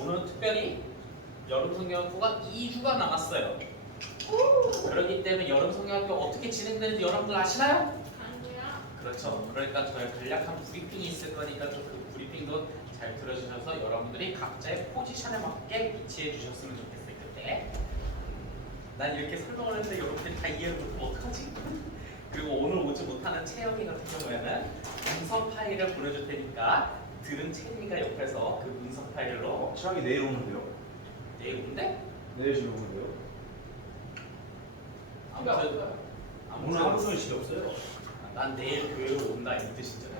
오늘 특별히 여름 성경학교가 2주가 남았어요. 그렇기 때문에 여름 성경학교 어떻게 진행되는지 여러분들 아시나요? 아니야. 그렇죠. 그러니까 저희 간략한 브리핑이 있을 거니까 좀 그 브리핑도 잘 들어주셔서 여러분들이 각자의 포지션에 맞게 위치해 주셨으면 좋겠어요. 그때 난 이렇게 설명을 했는데 여러분들이 다 이해를 못하면 어떡하지? 그리고 오늘 오지 못하는 채영이 같은 경우에는 문서 파일을 보내줄 테니까 들은 채영이가 옆에서 그 문서 파일로 시작이 내일 오는데요? 내일 온대? 내일 집에 오는데요? 아무튼 오늘 하루 종일 집에 없어요. 난 내일 교회로 온다 이 뜻이잖아요.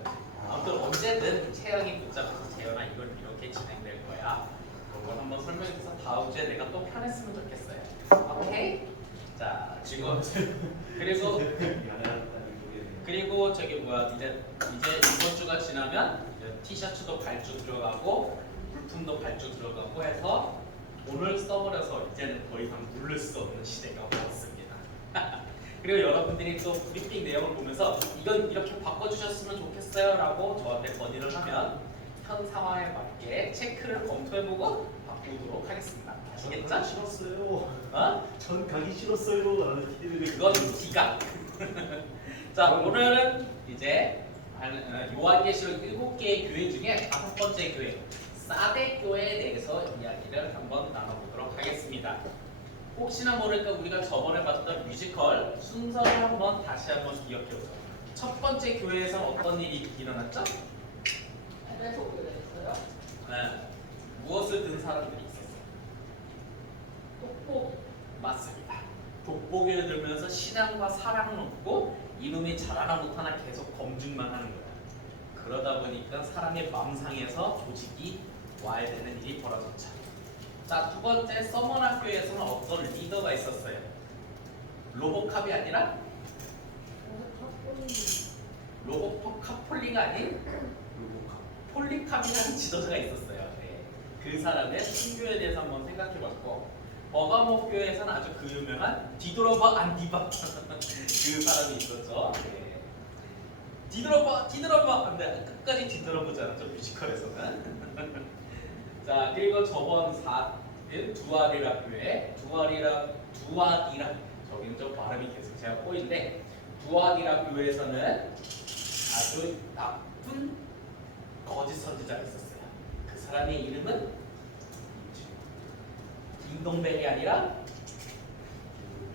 아무튼 언제든 채영이 붙잡아서 재현아 이걸 이렇게 진행될 거야. 그런 걸 한번 설명해줘서 다음 주에 내가 또 편했으면 좋겠어요. 오케이? 자 지금 그리고 저기 뭐야 이제 이번 주가 지나면 이제 티셔츠도 발주 들어가고 물품도 발주 들어가고 해서 돈을 써버려서 이제는 더 이상 누를 수 없는 시대가 왔습니다. 그리고 여러분들이 또 브리핑 내용을 보면서 이건 이렇게 바꿔주셨으면 좋겠어요 라고 저한테 건의를 하면 현 상황에 맞게 체크를 검토해보고 바꾸도록 하겠습니다. 아시겠죠? 싫었어요. 어? 전 가기 싫었어요. 라는 기대를. 그건 기각. 자 오늘은 이제 요한계시록 7개의 교회 중에 5번째 교회 사대 교회에 대해서 이야기를 한번 나눠보도록 하겠습니다. 혹시나 모르니까 우리가 저번에 봤던 뮤지컬 순서를 한번 다시 한번 기억해보죠. 첫 번째 교회에서 어떤 일이 일어났죠? 에베소 교회 있어요. 네. 무엇을 든 사람들이 있었어요? 독보. 맞습니다. 돋보기를 들면서 신앙과 사랑은 없고 이놈이 잘하나 못하나 계속 검증만 하는 거야. 그러다 보니까 사람의 망상에서 조직이 와야 되는 일이 벌어졌죠. 자, 두 번째 서먼 학교에서는 어떤 리더가 있었어요. 로보캅이 아니라 로보카폴리가 아닌 폴리캅이라는 지도자가 있었어요. 네. 그 사람의 순교에 대해서 한번 생각해봤고 버가모 교회에서는 아주 그 유명한 디도러바 안디바 그 사람이 있었죠. 네. 디드러바 근데 끝까지 디드러보지 않았죠 뮤지컬에서는. 자 그리고 저번 4일 두아리라 교회 두아디라 저기는 좀 발음이 계속 제가 꼬이는데 두아디라 교회에서는 아주 나쁜 거짓 선지자가 있었어요. 그 사람의 이름은 딩동벨이 아니라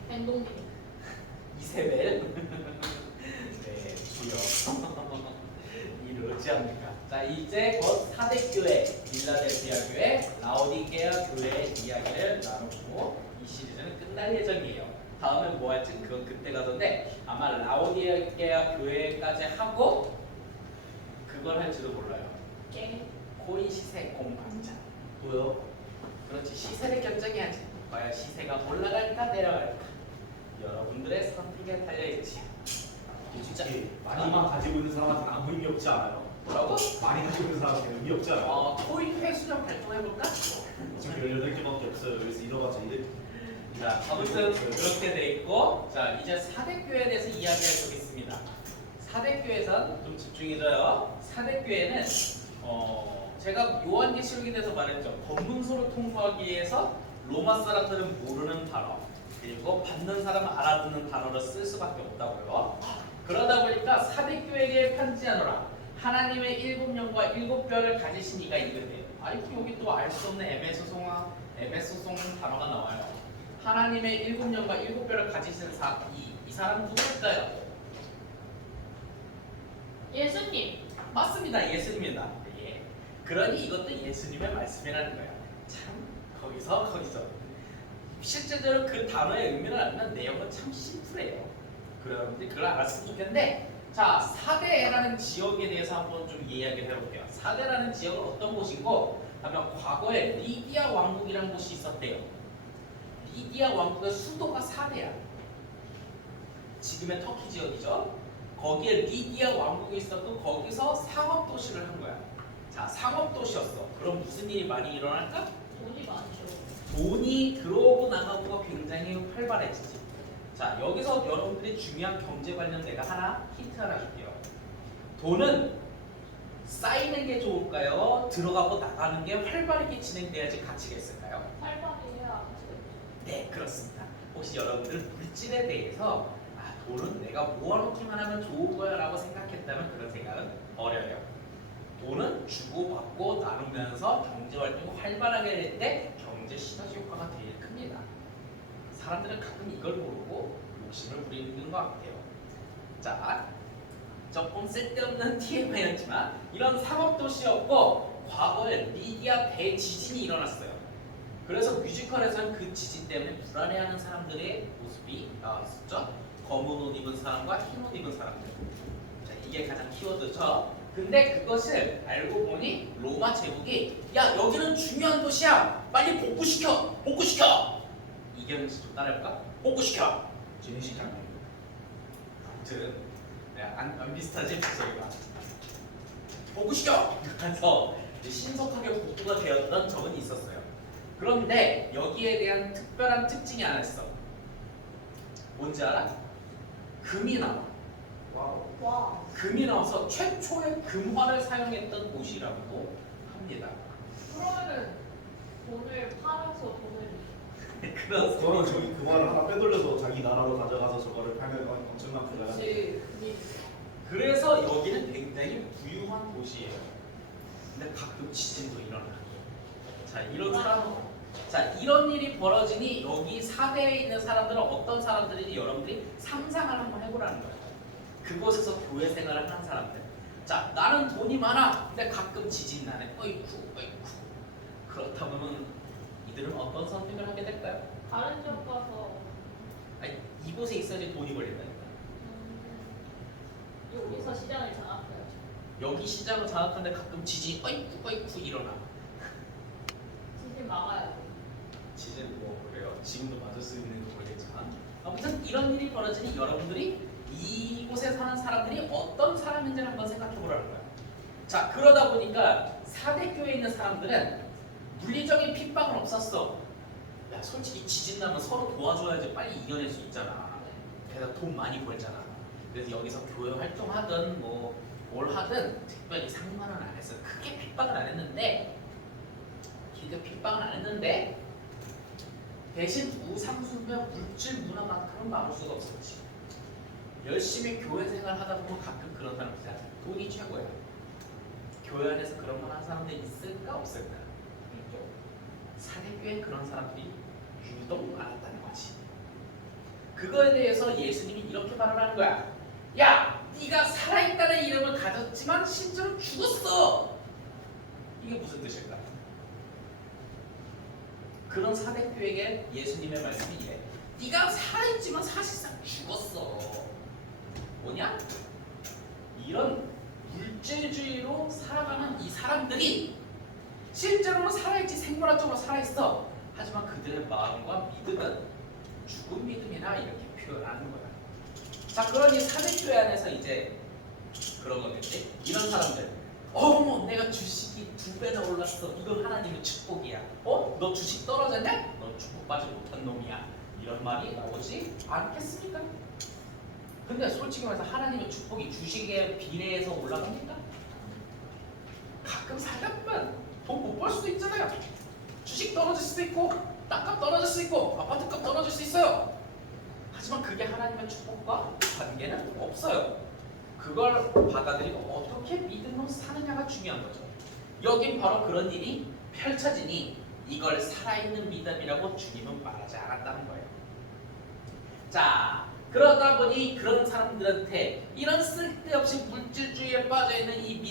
뱅동님. 이세벨. 네, 주여. 이를 어찌합니까? 자, 이제 곧 사대교회, 빌라델피아 교회, 라오디게아 교회 이야기를 나누고 이 시리즈는 끝날 예정이에요. 다음에 뭐 할지 그건 그때 가던데 아마 라오디게아 교회까지 하고 그걸 할지도 몰라요. 게임. 코인 시세 공방자. 또요? 그렇지, 시세를 결정해야지. 과연 시세가 올라갈까 내려갈까? 여러분들의 선택에 달려있지. 진짜 많이만 가지고 있는 사람한테는 아무 의미 없지 않아요? 뭐라고? 많이 가지고 있는 사람한테는 의미 없지 않아요? 토익 회수 좀 발동해볼까? 지금 18개밖에 없어요. 여기서 잃어봤자 이제 자, 아무튼 그렇게 돼 있고, 자 이제 사대교회에 대해서 이야기해 보겠습니다. 사대교회에선 좀 집중해줘요. 사대교회는 제가 요한계시록에 대해서 말했죠. 검문소를 통과하기 위해서 로마 사람들은 모르는 단어 그리고 받는 사람은 알아듣는 단어를 쓸 수밖에 없다고요. 그러다 보니까 사대교회에 편지하노라. 하나님의 7영과 7뼈를 가지신 이가 이르되. 아이고 여기 또 알 수 없는 에베소송 단어가 나와요. 하나님의 7영과 7뼈를 가지신 이 사람은 누구일까요? 예수님. 맞습니다. 예수님입니다. 예. 그러니 이것도 예수님의 말씀이라는 거예요. 참 거기서 실제적으로 그 단어의 의미를 알면 내용은 참 심플해요. 그래 여러분들 그걸 알았으면 좋겠는데 자 사대라는 지역에 대해서 한번 좀 이야기를 해볼게요. 사대라는 지역은 어떤 곳이고 하면 과거에 리디아 왕국이라는 곳이 있었대요. 리디아 왕국의 수도가 사대야. 지금의 터키 지역이죠. 거기에 리디아 왕국이 있었고 거기서 상업도시를 한 거야. 자 상업도시였어. 그럼 무슨 일이 많이 일어날까? 돈이 많죠. 돈이 들어오고 나가고가 굉장히 활발해지지. 자 여기서 여러분들이 중요한 경제 관련 내가 힌트 하나 줄게요. 돈은 쌓이는 게 좋을까요? 들어가고 나가는 게 활발하게 진행돼야지 가치가 있을까요? 활발히 해야 네, 그렇습니다. 혹시 여러분들 물질에 대해서 돈은 내가 모아놓기만 하면 좋은 거야 라고 생각했다면 그런 생각은 버려요. 돈은 주고받고 나누면서 경제활동이 활발하게 될 때 경제 시너지 효과가 제일 큽니다. 사람들은 가끔 이걸 모르고 욕심을 부리는 것 같아요. 자, 조금 쓸데없는 TMI였지만 이런 상업도시였고 과거에 리디아 대지진이 일어났어요. 그래서 뮤지컬에서는 그 지진 때문에 불안해하는 사람들의 모습이 나와 있었죠. 검은 옷 입은 사람과 흰 옷 입은 사람들. 자, 이게 가장 키워드죠. 근데 그것을 알고 보니 로마 제국이 야 여기는 중요한 도시야. 빨리 복구시켜. 복구시켜. 이경영 씨좀 따라해볼까? 복구시켜. 진시장. 아무튼 안 비슷하지 목소리가. 복구시켜. 그래서 신속하게 복구가 되었던 적은 있었어요. 그런데 여기에 대한 특별한 특징이 하나 있어. 뭔지 알아? 금이 나와. 와우. 와. 금이 나와서 최초의 금화를 사용했던 곳이라고 합니다. 그러면은 돈을 팔아서 돈을 그런 그거는 저기 그 말을 하나 빼돌려서 자기 나라로 가져가서 저거를 팔면 엄청난 부자가 돼. 그치 금이 그래서 여기는 굉장히 부유한 곳이에요. 근데 가끔 지진도 일어나. 자, 이런 사람, 자, 이런 일이 벌어지니 여기 사대에 있는 사람들은 어떤 사람들인지 여러분들이 상상을 한번 해보라는 거예요. 그곳에서 교회 생활을 하는 사람들. 자, 나는 돈이 많아. 근데 가끔 지진 나네. 어이쿠, 어이쿠. 그렇다 보면 이들은 어떤 선택을 하게 될까요? 다른 집 가서 아니, 이곳에 있어야지 돈이 벌린다니까. 여기서 시장을 장악해야지. 여기 시장을 장악하는데 가끔 지진이 어이쿠, 어이쿠 일어나. 지진 막아야 돼. 지진 뭐 그래요. 지금도 맞을 수 있는 모르겠지만 아무튼 이런 일이 벌어지니 여러분들이 이곳에 사는 사람들이 어떤 사람인지를 한번 생각해 보라는 거야. 자, 그러다 보니까 사대교에 있는 사람들은 물리적인 핍박은 없었어. 야, 솔직히 지진 나면 서로 도와줘야지 빨리 이겨낼 수 있잖아. 그래서 돈 많이 벌잖아. 그래서 여기서 교회 활동하든 뭐 뭘 하든 특별히 상관은 안 했어. 크게 핍박은 안 했는데 대신 우상숭배 물질 문화만큼은 막을 수가 없었지. 열심히 교회 생활 하다 보면 가끔 그런 사람 있잖아. 돈이 최고야. 교회 안에서 그런 말 하는 사람들이 있을까 없을까? 사대교회에 그런 사람들이 유독 많았다는 거지. 그거에 대해서 예수님이 이렇게 발언하는 거야. 야, 네가 살아있다는 이름을 가졌지만 실제로 죽었어. 이게 무슨 뜻일까? 그런 사대교회에게 예수님의 말씀이 이래. 네가 살아있지만 사실상 죽었어. 뭐냐? 이런 물질주의로 살아가는 이 사람들이 실제로는 살아있지, 생물학적으로 살아있어. 하지만 그들의 마음과 믿음은 죽은 믿음이나 이렇게 표현하는 거야. 자, 그러니 사대교회 안에서 이제 그런 거겠지? 이런 사람들. 어머, 내가 주식이 2배나 올랐어. 이건 하나님의 축복이야. 너 주식 떨어졌냐? 넌 축복받지 못한 놈이야. 이런 말이 나오지 않겠습니까? 근데 솔직히 말해서 하나님의 축복이 주식에 비례해서 올라갑니까? 가끔 살다 돈 못 벌 수도 있잖아요. 주식 떨어질 수도 있고 땅값 떨어질 수 있고 아파트값 떨어질 수 있어요. 하지만 그게 하나님의 축복과 관계는 없어요. 그걸 받아들이고 어떻게 믿음으로 사느냐가 중요한 거죠. 여긴 바로 그런 일이 펼쳐지니 이걸 살아있는 믿음이라고 주님은 말하지 않았다는 거예요. 자, 그러다 보니 그런 사람들한테 이런 쓸데없이 물질주의에 빠져있는 이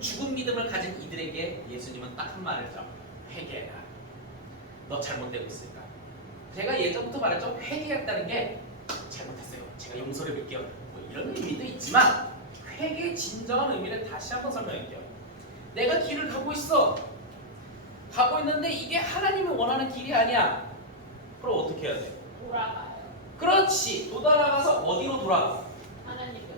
죽은 믿음을 가진 이들에게 예수님은 딱 한 말을 하죠. 회개해라. 너 잘못되고 있으니까. 제가 예전부터 말했죠. 회개했다는 게 잘못했어요. 제가 용서를 빌게요. 뭐 이런 의미도 있지만 회개의 진정한 의미를 다시 한번 설명할게요. 내가 길을 가고 있어. 가고 있는데 이게 하나님이 원하는 길이 아니야. 그럼 어떻게 해야 돼? 돌아가요. 그렇지. 돌아가서 어디로 돌아가? 하나님 곁으로.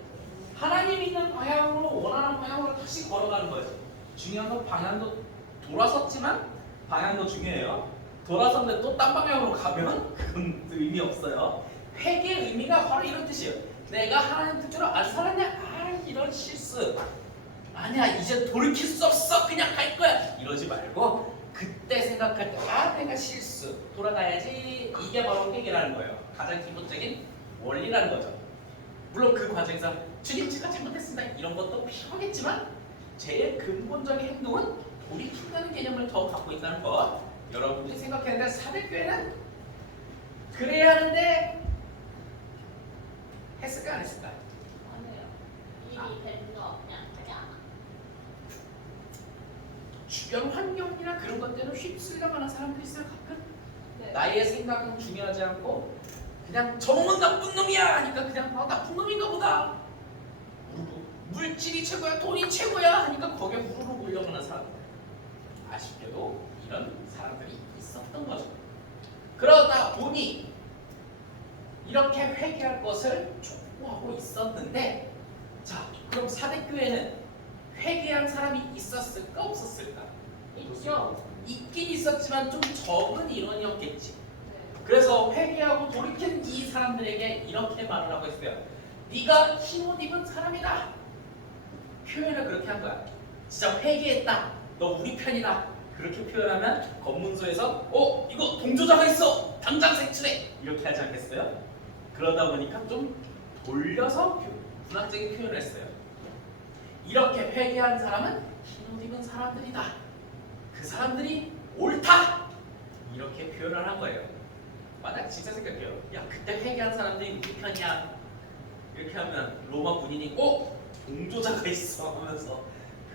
하나님이 있는 방향으로 원하는 방향으로 다시 걸어가는 거지. 중요한 건 방향도 돌아섰지만 방향도 중요해요. 돌아섰는데 또 딴 방향으로 가면 그건 의미 없어요. 회개의 의미가 바로 이런 뜻이에요. 내가 하나님 뜻대로 안 살았냐? 이런 실수. 아니야 이제 돌이킬 수 없어 그냥 갈 거야 이러지 말고 그때 생각할 때 아 내가 실수 돌아가야지 이게 바로 회개라는 거예요. 가장 기본적인 원리라는 거죠. 물론 그 과정에서 주님 제가 잘못했습니다 이런 것도 필요하겠지만 제일 근본적인 행동은 돌이킨다는 개념을 더 갖고 있다는 거 여러분들이 생각했는데 사대교회는 그래야 하는데 했을까 안 했을까? 안 해요. 일이 되는 거 그냥 하지 않아. 주변 환경이나 그런 것 때문에 휩쓸려가는 사람들이 있어요 가끔. 네. 나의 생각은 중요하지 않고 그냥 저놈은 나쁜 놈이야 하니까 그냥 나쁜 놈인가 보다 우르르 물질이 최고야 돈이 최고야 하니까 거기에 우르르 몰려가는 사람들 아쉽게도 이런 사람들이 있었던 거죠. 그러다 보니 이렇게 회개할 것을 촉구하고 있었는데 자 그럼 사대교회는 회개한 사람이 있었을까 없었을까? 있죠. 있긴 있었지만 좀 적은 인원이었겠지. 네. 그래서 회개하고 돌이킨 이 사람들에게 이렇게 말을 하고 있어요. 네가 흰옷 입은 사람이다. 표현을 그렇게 한 거야. 진짜 회개했다. 너 우리 편이다. 그렇게 표현하면 검문소에서 이거 동조자가 있어. 당장 색출해. 이렇게 하지 않겠어요? 그러다 보니까 좀 돌려서 문학적인 표현을 했어요. 이렇게 회개한 사람은 흰옷 입은 사람들이다. 그 사람들이 옳다. 이렇게 표현을 한 거예요. 만약 진짜 생각해요. 야 그때 회개한 사람들이 우리 편이야. 이렇게 하면 로마 군인이 동조자가 있어 하면서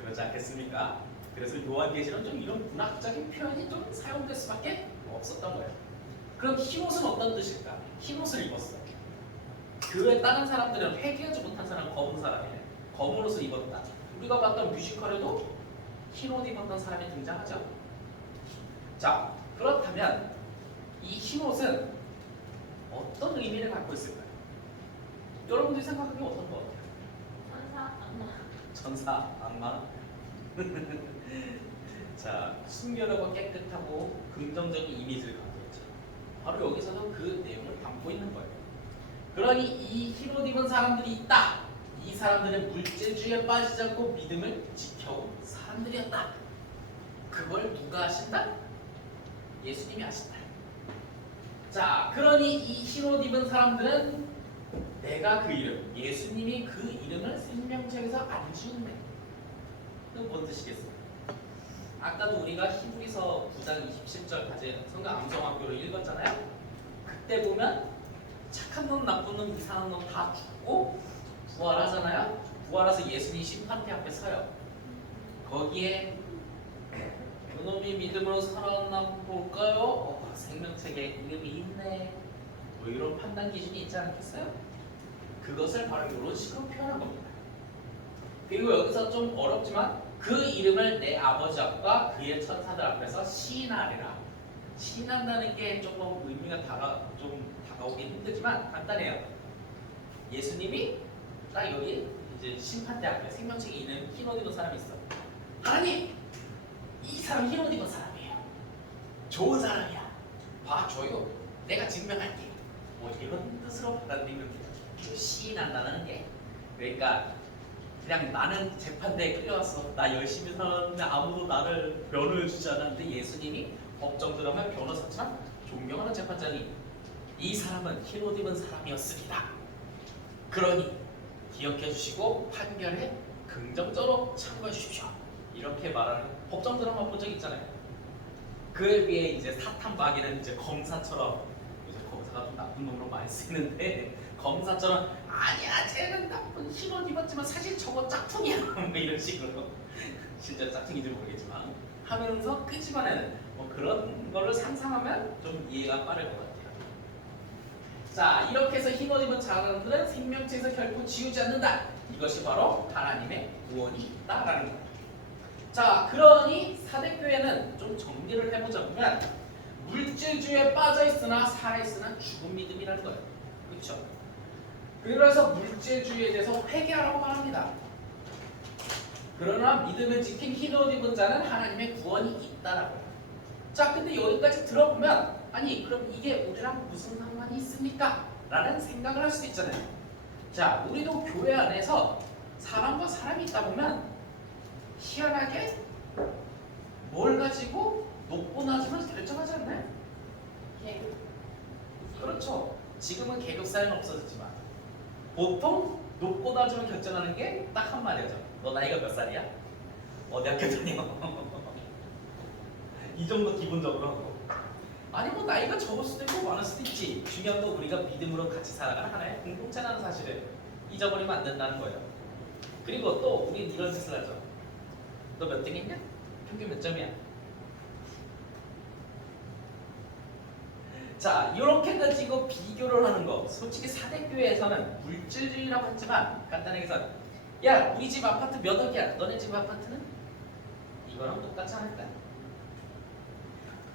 그러지 않겠습니까? 그래서 요한계시는 좀 이런 문학적인 표현이 좀 사용될 수밖에 없었던 거예요. 그럼 흰옷은 어떤 뜻일까? 흰옷을 입었어. 그 외 다른 사람들은 회개하지 못한 사람은 검은 사람이래. 검은 옷을 입었다. 우리가 봤던 뮤지컬에도 흰옷 입었던 사람이 등장하죠. 자 그렇다면 이 흰옷은 어떤 의미를 갖고 있을까요? 여러분들이 생각하기에 어떤 것 같아요? 천사 악마. 천사, 악마. 자, 순결하고 깨끗하고 긍정적인 이미지를 갖고 있죠. 바로 여기서도 그 내용을 담고 있는 거예요. 그러니 이 흰옷 입은 사람들이 있다. 이 사람들은 물질주의에 빠지지 않고 믿음을 지켜온 사람들이었다. 그걸 누가 아신다? 예수님이 아신다. 자, 그러니 이 흰옷 입은 사람들은 내가 그 이름, 예수님이 그 이름을 생명책에서 안 지운대. 그건 뭔 뜻이겠어요? 아까도 우리가 히브리서 9장 27절까지 성경 암송학교를 읽었잖아요. 그때 보면 착한 놈, 나쁜 놈, 이상한 놈 다 죽고 부활하잖아요. 부활해서 예수님 심판대 앞에 서요. 거기에 그놈이 믿음으로 살아났나 볼까요? 생명책에 이름이 있네. 뭐 이런 판단 기준이 있지 않겠어요? 그것을 바로 이런 식으로 표현한 겁니다. 그리고 여기서 좀 어렵지만 그 이름을 내 아버지 앞과 그의 천사들 앞에서 시인하리라. 시인한다는 게 조금 의미가 좀 다가오기 힘들지만 간단해요. 예수님이 딱 여기 이제 심판대 앞에 생명책에 있는 흰옷 입은 사람이 있어. 하나님, 이 사람 흰옷 입은 사람이에요. 좋은 사람이야. 봐줘요. 내가 증명할게. 뭐 이런 뜻으로 받아들이면 돼요. 시인한다는 게 그러니까 그냥 나는 재판대에 끌려왔어. 나 열심히 살았는데 아무도 나를 변호해주지 않았는데 예수님이 법정 들어가면 변호사처럼 존경하는 재판장이 이 사람은 흰옷 입은 사람이었습니다. 그러니 기억해 주시고 판결에 긍정적으로 참고해 주십시오. 이렇게 말하는 법정 드라마 본 적 있잖아요. 그에 비해 이제 사탄 마귀는 이제 검사처럼 이제 검사가 좀 나쁜 놈으로 많이 쓰이는데 검사처럼 아니야 쟤는 나쁜 흰옷 입었지만 사실 저거 짝퉁이야 뭐 이런 식으로 진짜 짝퉁인지 모르겠지만 하면서 끄집어내는 뭐 그런 거를 상상하면 좀 이해가 빠를 것 같아요. 자 이렇게 해서 흰옷 입은 사람들은 생명체에서 결코 지우지 않는다. 이것이 바로 하나님의 구원이 있다라는 거예요. 자 그러니 사대교회는 좀 정리를 해보자면 물질주의에 빠져있으나 살아있으나 죽은 믿음이라는 거예요. 그렇죠? 그래서 물질주의에 대해서 회개하라고 말합니다. 그러나 믿음을 지킨 흰옷 입은 자는 하나님의 구원이 있다라고. 자 근데 여기까지 들어보면 아니 그럼 이게 우리랑 무슨 상관이 있습니까? 라는 생각을 할 수 있잖아요. 자 우리도 교회 안에서 사람과 사람이 있다 보면 희한하게 뭘 가지고 높고 낮음을 결정하지 않나요? 계급. 그렇죠. 지금은 계급 사회는 없어졌지만 보통 높고 낮음을 결정하는 게 딱 한 마디죠. 너 나이가 몇 살이야? 어디 학교 다녀? 이 정도 기본적으로 하고. 아니 뭐 나이가 적을 수도 있고 많을 수도 있지. 중요한 건 우리가 믿음으로 같이 살아가는 하나의 공동체라는 사실을 잊어버리면 안 된다는 거예요. 그리고 또 우린 이런 짓을 하죠. 너 몇 등 했냐? 평균 몇 점이야? 자, 이렇게 가지고 비교를 하는 거. 솔직히 사대교회에서는 물질주의라고 했지만 간단하게 해서 야, 우리 집 아파트 몇 억이야? 너네 집 아파트는? 이거랑 똑같지 않을까?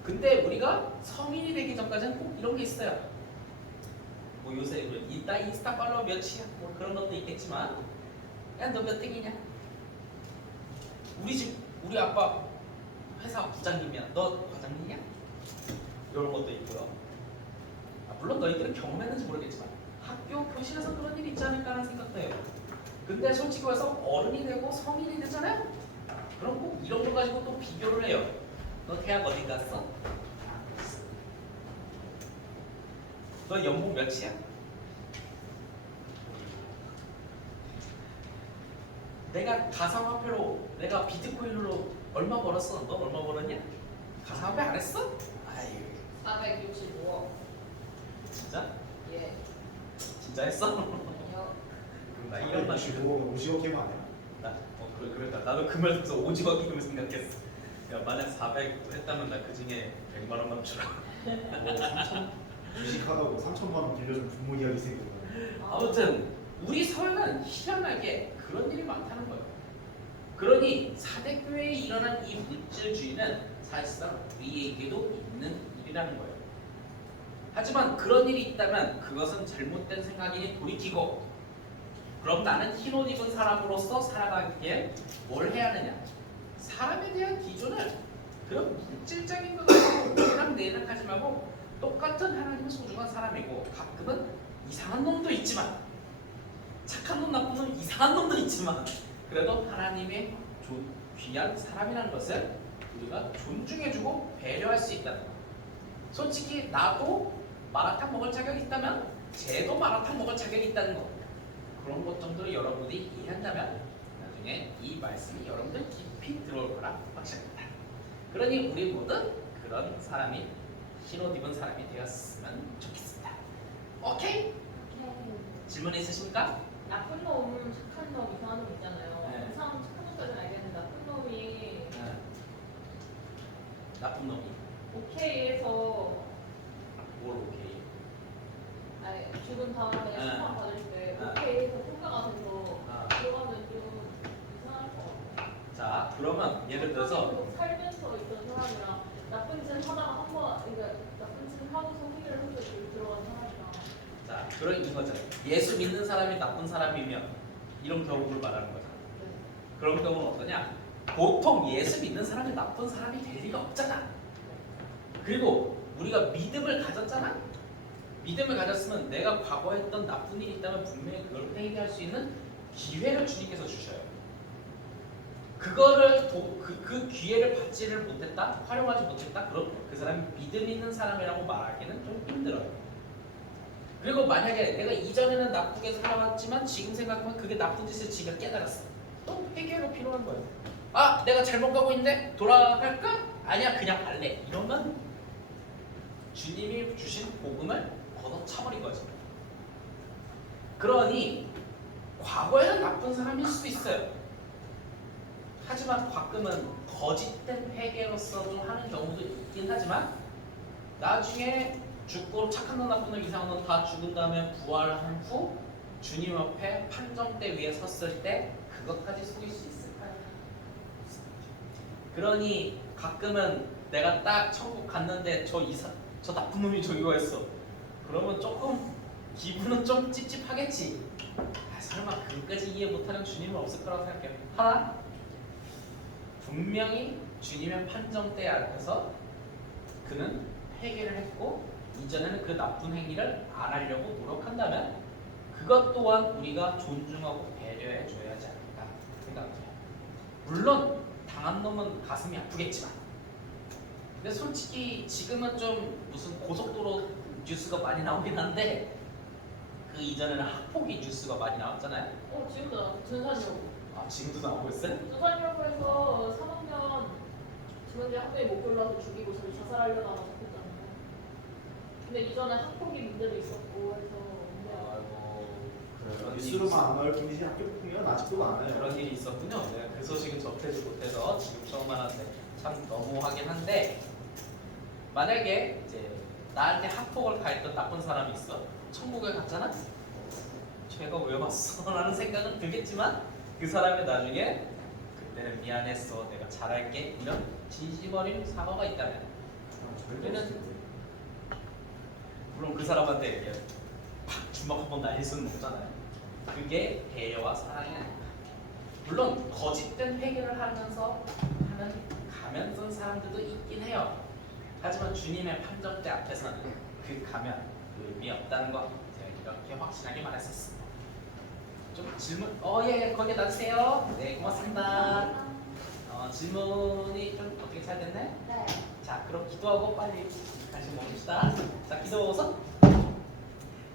근데 우리가 성인이 되기 전까지는 꼭 이런 게 있어요. 뭐 요새 이따 인스타 팔로워 몇이야? 뭐 그런 것도 있겠지만 야, 너 몇 등이냐? 우리 아빠 회사 부장님이야. 너 과장님이야? 이런 것도 있고요. 물론 너희들은 경험했는지 모르겠지만 학교 교실에서 그런 일이 있지 않을까 하는 생각도 해요. 근데 솔직히 말해서 어른이 되고 성인이 되잖아요? 그럼 꼭 이런 거 가지고 또 비교를 해요. 너 대학 어디 갔어? 너 연봉 몇이야? 내가 가상화폐로 내가 비트코인으로 얼마 벌었어? 너 얼마 벌었냐? 가상화폐 안 했어? 아유 465억. 진짜? 예. 진짜 했어? 아니요. 그럼 나 이런 말 55면 50억 개만 아니야? 그랬다. 나도 그 말 듣고서 오징어 기금 생각했어. 야, 만약 400 했다면 나 그 중에 100만 원만 주라. 3천 주식하다고 3천만 원 빌려준 부모 이야기 생겼네. 아무튼 우리 사회는 희한하게 그런 일이 많다는 거예요. 그러니 사대교회에 일어난 이 물질주의는 사실상 우리에게도 있는 일이라는 거예요. 하지만 그런 일이 있다면 그것은 잘못된 생각이니 돌이키고 그럼 나는 흰 옷 입은 사람으로서 살아가기에 뭘 해야 하느냐? 사람에 대한 기준을 그런 물질적인 것으로 그냥 내락하지 말고 똑같은 하나님은 소중한 사람이고 가끔은 이상한 놈도 있지만 착한 놈 나쁜 놈 이상한 놈도 있지만 그래도 하나님의 귀한 사람이라는 것을 우리가 존중해주고 배려할 수 있다는 것. 솔직히 나도 마라탕 먹을 자격이 있다면 쟤도 마라탕 먹을 자격이 있다는 것. 그런 것 정도로 여러분이 이해한다면 나중에 이 말씀이 여러분들 깊이 들어올 거라 확신합니다. 그러니 우리 모두 그런 사람이 흰옷 입은 사람이 되었으면 좋겠습니다. 오케이? 질문 있으십니까? 나쁜 놈, 착한 놈, 이상한 놈 있잖아요. 네. 이상한 착한 놈까지는 알겠는데 나쁜 놈이 나쁜 놈이 오케이에서 뭘 오케이? 아니, 죽은 다음에 네. 심판 받을 때 네. 오케이에서 평가가 돼서 아. 들어가면 좀 이상할 것 같아요. 자 그러면 예를 들어서 살면서 있던 사람이랑 나쁜 짓 하다가 한번 그러니까 나쁜 짓 하고서 후회를 해서 들어간 사람이랑 자 그런 이거죠. 예수 믿는 사람이 나쁜 사람이면 이런 경우를 말하는 거죠. 그런 경우는 어떠냐? 보통 예수 믿는 사람이 나쁜 사람이 될 리가 없잖아. 그리고 우리가 믿음을 가졌잖아. 믿음을 가졌으면 내가 과거에 했던 나쁜 일이 있다면 분명히 그걸 회개할 수 있는 기회를 주님께서 주셔요. 그거를 그 기회를 받지를 못했다, 활용하지 못했다. 그럼 그 사람이 믿음 있는 사람이라고 말하기는 좀 힘들어요. 그리고 만약에 내가 이전에는 나쁘게 살아왔지만 지금 생각하면 그게 나쁜 짓을 지가 깨달았어. 또 회개가 필요한 거예요. 아, 내가 잘못 가고 있는데 돌아갈까? 아니야, 그냥 갈래. 이러면 주님이 주신 복음을 걷어차버린 거죠. 그러니 과거에는 나쁜 사람일 수도 있어요. 하지만 가끔은 거짓된 회개로서도 하는 경우도 있긴 하지만 나중에 죽고 착한 놈 나쁜 놈 이상한 놈 다 죽은 다음에 부활한 후 주님 앞에 판정대 위에 섰을 때 그것까지 속일 수 있을까요? 그러니 가끔은 내가 딱 천국 갔는데 저 나쁜 놈이 저기 와 있어. 그러면 조금 기분은 좀 찝찝하겠지. 아, 설마 그것까지 이해 못하는 주님은 없을 거라고 생각해요. 하나, 분명히 주님의 판정대 앞에서 그는 회개를 했고 이전에는 그 나쁜 행위를 안 하려고 노력한다면 그것 또한 우리가 존중하고 배려해 줘야 하지 않을까 생각해요. 물론 당한 놈은 가슴이 아프겠지만, 근데 솔직히 지금은 좀 무슨 고속도로 뉴스가 많이 나오긴 한데 그 이전에는 학폭위 뉴스가 많이 나왔잖아요. 지금도 나 전산여고. 아 지금도 나오고 있어요? 전산여고에서 3학년 중간대 학교에 못 골라서 죽이고 자기 자살하려다가 잡혔잖아요. 근데 이전에 학폭위 문제도 있었고 해서 아이고 그런 일이 뉴스로만 안 나올 김희진 학교 폭력은 아직도 많아요. 그런 일이 있었군요. 내가 그 소식은 접하지 못해서 지금 처음 알았는데 참 너무하긴 한데, 만약에 이제 나한테 학폭을 가했던 나쁜 사람이 있어. 천국에 갔잖아? 쟤가 왜 왔어? 라는 생각은 들겠지만 그 사람이 나중에 그때는 미안했어, 내가 잘할게, 이런 진심 어린 사과가 있다면, 우리는 물론 그 사람한테 이렇게 팍 주먹 한번 날릴 수는 없잖아요. 그게 배려와 사랑이 아닐까. 물론 거짓된 회개를 하면서 하는 가면 쓴 사람들도 있긴 해요. 하지만 주님의 판정대 앞에서는 그 가면 의미 없다는 거 제가 이렇게 확실하게 말했었습니다. 좀 질문? 예, 거기에 놔주세요. 네, 고맙습니다. 질문이 좀 어떻게 잘 됐네? 네. 자, 그럼 기도하고 빨리 다시 모읍시다. 자, 기도서.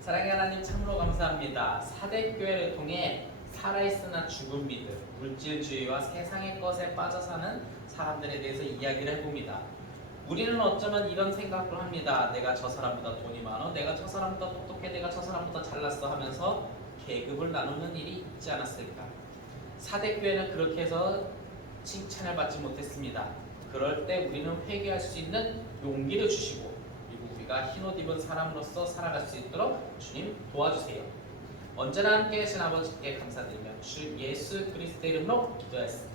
사랑의 하나님 참으로 감사합니다. 사대교회를 통해 살아있으나 죽은 믿음, 물질주의와 세상의 것에 빠져 사는 사람들에 대해서 이야기를 해봅니다. 우리는 어쩌면 이런 생각을 합니다. 내가 저 사람보다 돈이 많아, 내가 저 사람보다 똑똑해, 내가 저 사람보다 잘났어 하면서 계급을 나누는 일이 있지 않았을까. 사대교회는 그렇게 해서 칭찬을 받지 못했습니다. 그럴 때 우리는 회개할 수 있는 용기를 주시고, 그리고 우리가 흰옷 입은 사람으로서 살아갈 수 있도록 주님 도와주세요. 언제나 함께 계신 아버지께 감사드리며 주 예수 그리스도의 이름으로 기도했습니다.